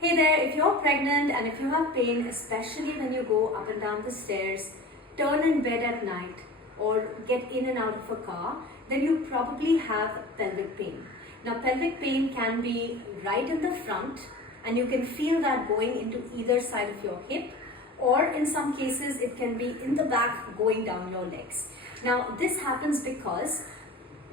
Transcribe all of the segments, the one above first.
Hey there, if you're pregnant and if you have pain, especially when you go up and down the stairs, turn in bed at night, or get in and out of a car, then you probably have pelvic pain. Now, pelvic pain can be right in the front, and you can feel that going into either side of your hip, or in some cases, it can be in the back going down your legs. Now, this happens because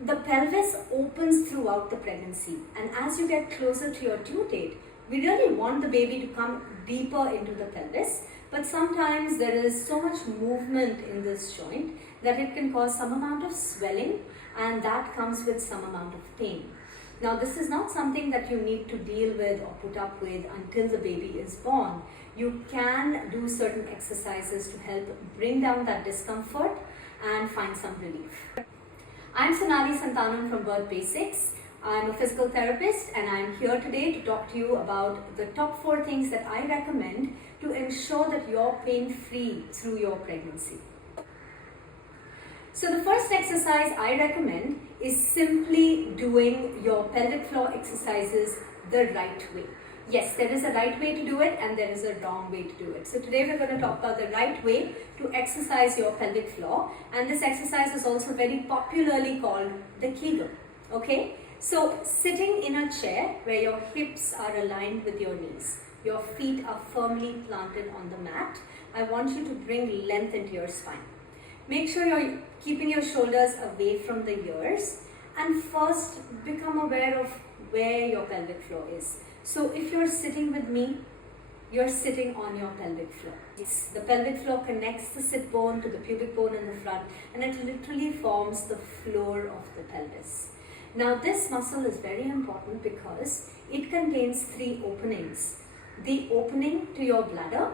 the pelvis opens throughout the pregnancy, and as you get closer to your due date, we really want the baby to come deeper into the pelvis, but sometimes there is so much movement in this joint that it can cause some amount of swelling, and that comes with some amount of pain. Now, this is not something that you need to deal with or put up with until the baby is born. You can do certain exercises to help bring down that discomfort and find some relief. I'm Sonali Santanam from Birth Basics. I'm a physical therapist, and I'm here today to talk to you about the top 4 things that I recommend to ensure that you're pain-free through your pregnancy. So the first exercise I recommend is simply doing your pelvic floor exercises the right way. Yes, there is a right way to do it and there is a wrong way to do it. So today we're going to talk about the right way to exercise your pelvic floor, and this exercise is also very popularly called the Kegel. Okay? So sitting in a chair where your hips are aligned with your knees, your feet are firmly planted on the mat, I want you to bring length into your spine. Make sure you're keeping your shoulders away from the ears, and first become aware of where your pelvic floor is. So if you're sitting with me, you're sitting on your pelvic floor. Yes, the pelvic floor connects the sit bone to the pubic bone in the front, and it literally forms the floor of the pelvis. Now, this muscle is very important because it contains 3 openings. The opening to your bladder,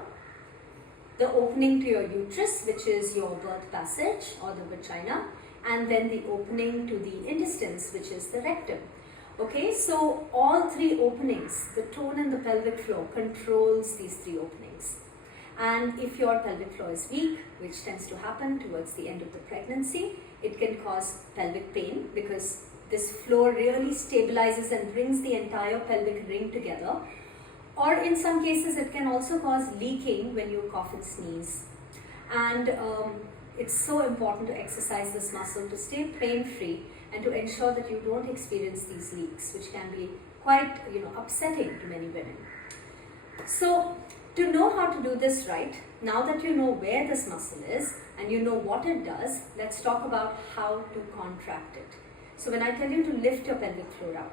the opening to your uterus, which is your birth passage or the vagina, and then the opening to the intestines, which is the rectum. Okay, so all 3 openings, the tone in the pelvic floor controls these 3 openings. And if your pelvic floor is weak, which tends to happen towards the end of the pregnancy, it can cause pelvic pain because this floor really stabilizes and brings the entire pelvic ring together. Or in some cases, it can also cause leaking when you cough and sneeze. And it's so important to exercise this muscle to stay pain-free and to ensure that you don't experience these leaks, which can be quite upsetting to many women. So to know how to do this right, now that you know where this muscle is and you know what it does, let's talk about how to contract it. So when I tell you to lift your pelvic floor up,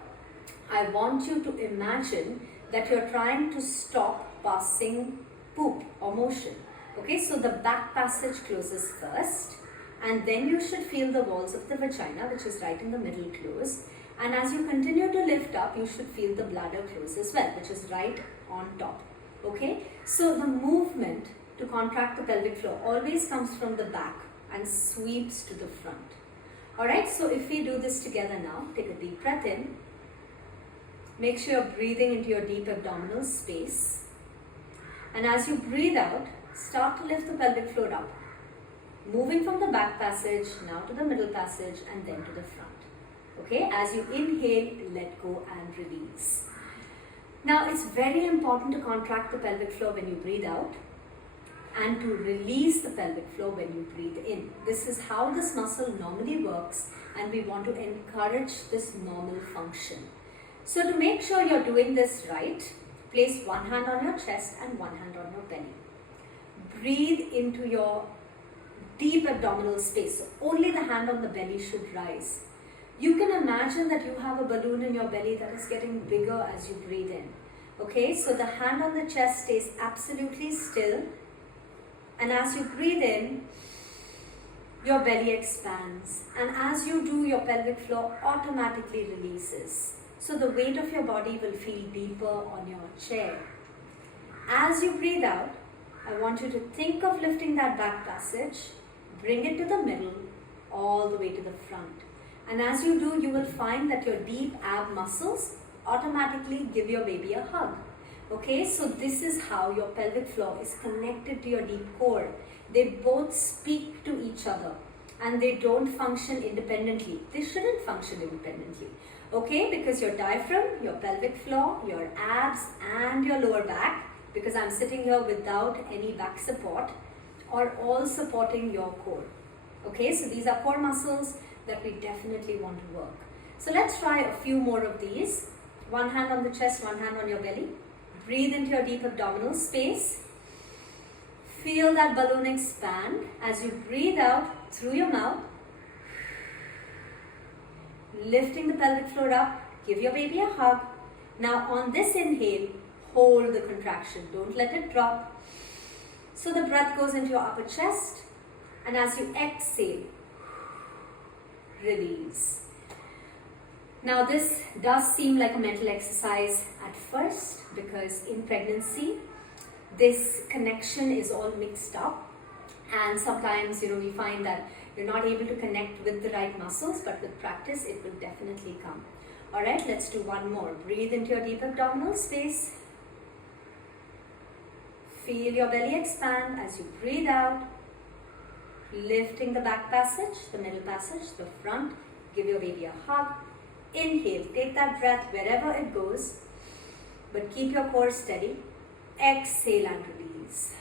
I want you to imagine that you're trying to stop passing poop or motion. Okay, so the back passage closes first, and then you should feel the walls of the vagina, which is right in the middle, close. And as you continue to lift up, you should feel the bladder close as well, which is right on top. Okay, so the movement to contract the pelvic floor always comes from the back and sweeps to the front. Alright, so if we do this together now, take a deep breath in. Make sure you're breathing into your deep abdominal space. And as you breathe out, start to lift the pelvic floor up. Moving from the back passage, now to the middle passage, and then to the front. Okay, as you inhale, let go and release. Now, it's very important to contract the pelvic floor when you breathe out, and to release the pelvic floor when you breathe in. This is how this muscle normally works, and we want to encourage this normal function. So to make sure you're doing this right, place one hand on your chest and one hand on your belly. Breathe into your deep abdominal space. So only the hand on the belly should rise. You can imagine that you have a balloon in your belly that is getting bigger as you breathe in. Okay, so the hand on the chest stays absolutely still. And as you breathe in, your belly expands. And as you do, your pelvic floor automatically releases. So the weight of your body will feel deeper on your chair. As you breathe out, I want you to think of lifting that back passage, bring it to the middle, all the way to the front. And as you do, you will find that your deep ab muscles automatically give your baby a hug. Okay, so this is how your pelvic floor is connected to your deep core. They both speak to each other and they don't function independently. They shouldn't function independently. Okay, because your diaphragm, your pelvic floor, your abs and your lower back, because I'm sitting here without any back support, are all supporting your core. Okay, so these are core muscles that we definitely want to work. So let's try a few more of these. One hand on the chest, one hand on your belly. Breathe into your deep abdominal space. Feel that balloon expand as you breathe out through your mouth. Lifting the pelvic floor up, give your baby a hug. Now on this inhale, hold the contraction. Don't let it drop. So the breath goes into your upper chest, and as you exhale, release. Now this does seem like a mental exercise at first, because in pregnancy, this connection is all mixed up, and sometimes we find that you're not able to connect with the right muscles, but with practice it will definitely come. Alright, let's do one more. Breathe into your deep abdominal space. Feel your belly expand as you breathe out, lifting the back passage, the middle passage, the front. Give your baby a hug. Inhale, take that breath wherever it goes, but keep your core steady. Exhale and release.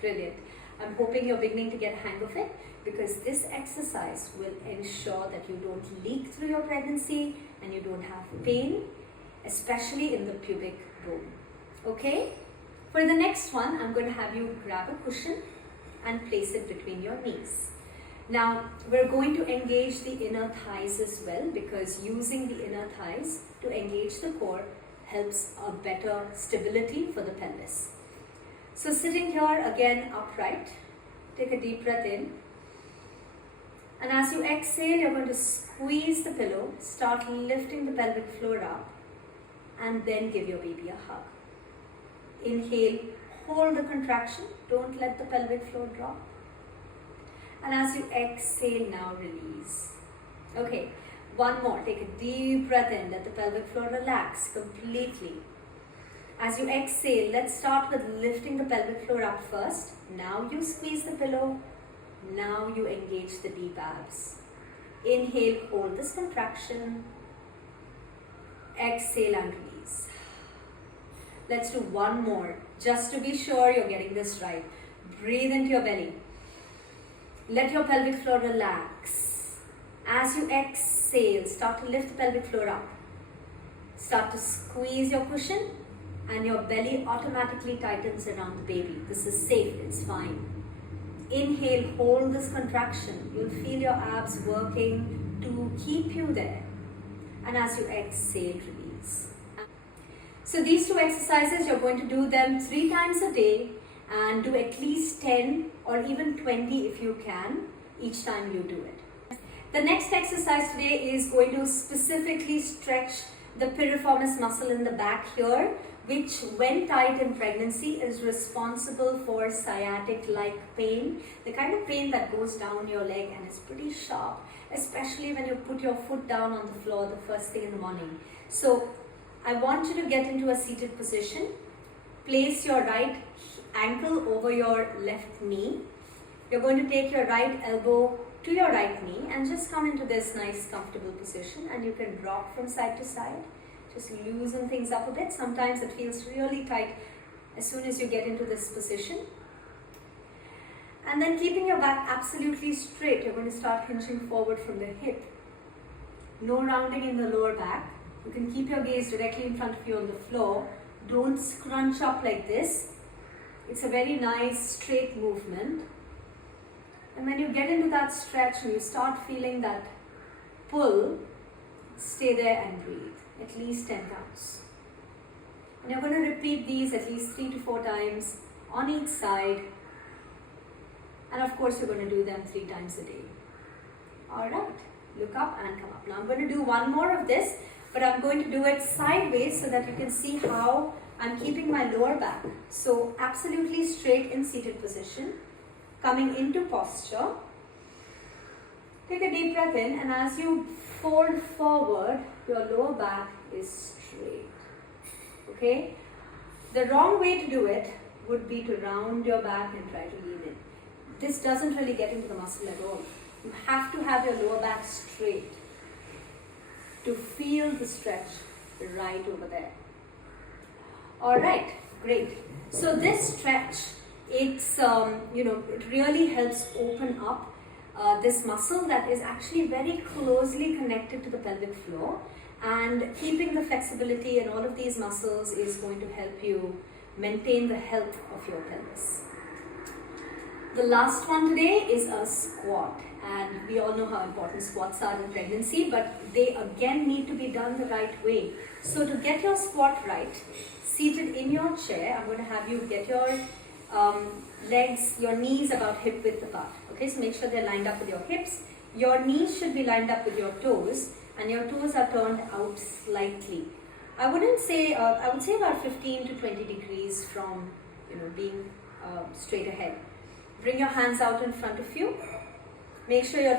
Brilliant. I'm hoping you're beginning to get a hang of it, because this exercise will ensure that you don't leak through your pregnancy and you don't have pain, especially in the pubic bone. Okay? For the next one, I'm going to have you grab a cushion and place it between your knees. Now, we're going to engage the inner thighs as well, because using the inner thighs to engage the core helps a better stability for the pelvis. So sitting here again upright, take a deep breath in. And as you exhale, you're going to squeeze the pillow, start lifting the pelvic floor up, and then give your baby a hug. Inhale, hold the contraction, don't let the pelvic floor drop. And as you exhale, now release. Okay, one more. Take a deep breath in, let the pelvic floor relax completely. As you exhale, let's start with lifting the pelvic floor up first. Now you squeeze the pillow. Now you engage the deep abs. Inhale, hold this contraction. Exhale and release. Let's do one more, just to be sure you're getting this right. Breathe into your belly. Let your pelvic floor relax. As you exhale, start to lift the pelvic floor up. Start to squeeze your cushion, and your belly automatically tightens around the baby. This is safe, it's fine. Inhale, hold this contraction. You'll feel your abs working to keep you there. And as you exhale, release. So these two exercises, you're going to do them 3 times a day, and do at least 10 or even 20 if you can, each time you do it. The next exercise today is going to specifically stretch the piriformis muscle in the back here, which when tight in pregnancy is responsible for sciatic-like pain, the kind of pain that goes down your leg and is pretty sharp, especially when you put your foot down on the floor the first thing in the morning. So I want you to get into a seated position. Place your right ankle over your left knee. You're going to take your right elbow to your right knee and just come into this nice comfortable position, and you can rock from side to side. Just loosen things up a bit. Sometimes it feels really tight as soon as you get into this position. And then keeping your back absolutely straight, you're going to start hinging forward from the hip. No rounding in the lower back. You can keep your gaze directly in front of you on the floor. Don't scrunch up like this. It's a very nice straight movement. And when you get into that stretch and you start feeling that pull, stay there and breathe. At least 10 counts. And you're going to repeat these at least 3 to 4 times on each side. And of course, you're going to do them 3 times a day. Alright, look up and come up. Now I'm going to do one more of this, but I'm going to do it sideways so that you can see how I'm keeping my lower back. So absolutely straight in seated position, coming into posture. Take a deep breath in, and as you fold forward, your lower back is straight. Okay? The wrong way to do it would be to round your back and try to lean in. This doesn't really get into the muscle at all. You have to have your lower back straight. to feel the stretch right over there. All right, great. So this stretch, it's it really helps open up this muscle that is actually very closely connected to the pelvic floor, and keeping the flexibility in all of these muscles is going to help you maintain the health of your pelvis. The last one today is a squat, and we all know how important squats are in pregnancy, but they again need to be done the right way. So to get your squat right, seated in your chair, I'm going to have you get your legs, your knees about hip width apart. Okay, so make sure they're lined up with your hips. Your knees should be lined up with your toes, and your toes are turned out slightly. I would say about 15 to 20 degrees from being straight ahead. Bring your hands out in front of you. Make sure your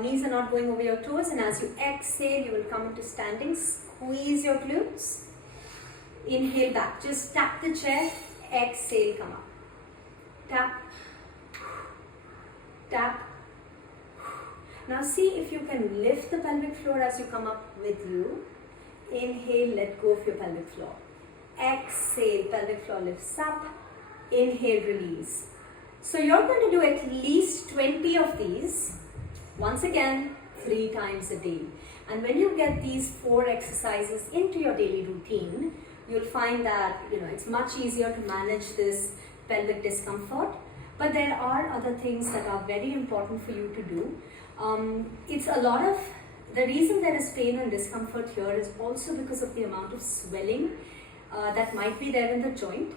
knees are not going over your toes, and as you exhale, you will come into standing. Squeeze your glutes. Inhale back. Just tap the chair. Exhale, come up. Tap. Tap. Now see if you can lift the pelvic floor as you come up with you. Inhale, let go of your pelvic floor. Exhale, pelvic floor lifts up. Inhale, release. So you're going to do at least 20 of these, once again, 3 times a day. And when you get these 4 exercises into your daily routine, you'll find that it's much easier to manage this pelvic discomfort. But there are other things that are very important for you to do. The reason there is pain and discomfort here is also because of the amount of swelling that might be there in the joint.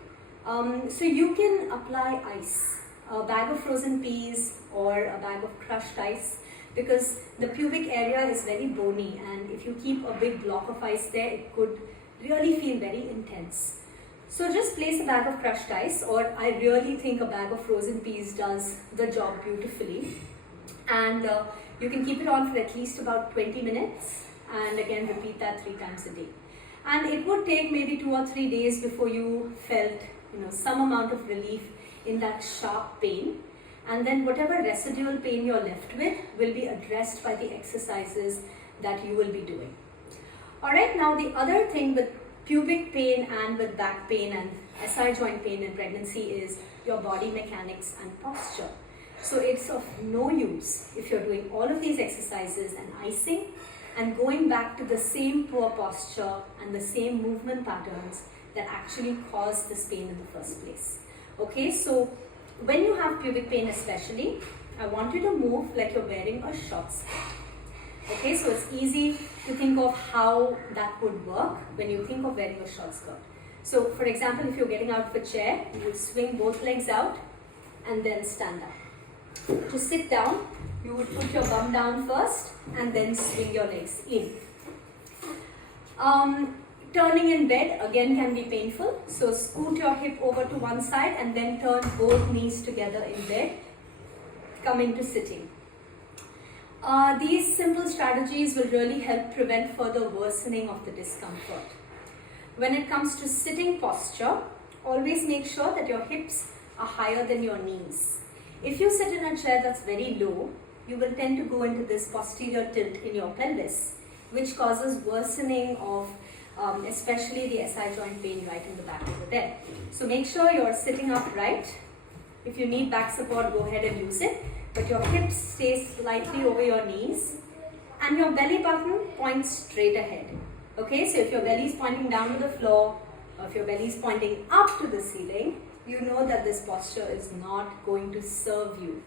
So you can apply ice, a bag of frozen peas or a bag of crushed ice, because the pubic area is very bony, and if you keep a big block of ice there, it could really feel very intense. So just place a bag of crushed ice, or I really think a bag of frozen peas does the job beautifully. And you can keep it on for at least about 20 minutes, and again repeat that 3 times a day. And it would take maybe 2 or 3 days before you felt some amount of relief in that sharp pain. And then whatever residual pain you're left with will be addressed by the exercises that you will be doing. Alright, now the other thing with pubic pain and with back pain and SI joint pain in pregnancy is your body mechanics and posture. So it's of no use if you're doing all of these exercises and icing and going back to the same poor posture and the same movement patterns that actually cause this pain in the first place. Okay, so when you have pubic pain especially, I want you to move like you're wearing a short skirt. Okay, so it's easy to think of how that would work when you think of wearing a short skirt. So for example, if you're getting out of a chair, you would swing both legs out and then stand up. To sit down, you would put your bum down first and then swing your legs in. Turning in bed again can be painful, so scoot your hip over to one side and then turn both knees together in bed. Come into sitting. These simple strategies will really help prevent further worsening of the discomfort. When it comes to sitting posture, always make sure that your hips are higher than your knees. If you sit in a chair that's very low, you will tend to go into this posterior tilt in your pelvis, which causes worsening of especially the SI joint pain right in the back over there. So make sure you're sitting upright. If you need back support, go ahead and use it, but your hips stay slightly over your knees and your belly button points straight ahead. Okay, so if your belly is pointing down to the floor, or if your belly is pointing up to the ceiling, you know that this posture is not going to serve you.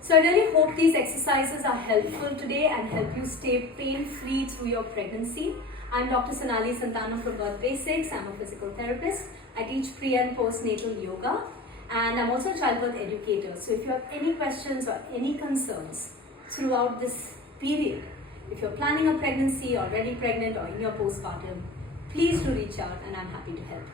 So I really hope these exercises are helpful today and help you stay pain-free through your pregnancy. I'm Dr. Sonali Santana from Birth Basics. I'm a physical therapist. I teach pre and postnatal yoga, and I'm also a childbirth educator. So if you have any questions or any concerns throughout this period, if you're planning a pregnancy, already pregnant, or in your postpartum, please do reach out and I'm happy to help.